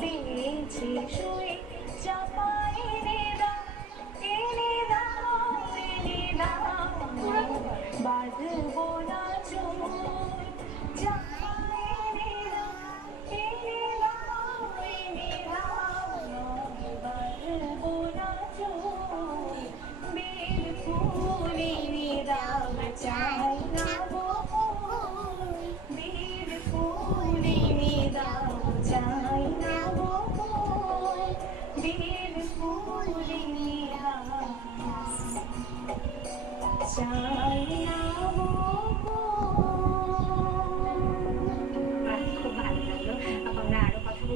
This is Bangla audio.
পেয়েছি শুয়ে চাপাই এনে দাও এনে দাও এনে দাও বাঁধবো না চোখ চাপাই এনে দাও এনে দাও এনে দাও বাঁধবো না চোখ বেল ফুল এনে দাও চাই না গো বেল ফুল এনে দাও চাই না গো বেল ফুল এনে দাও চাই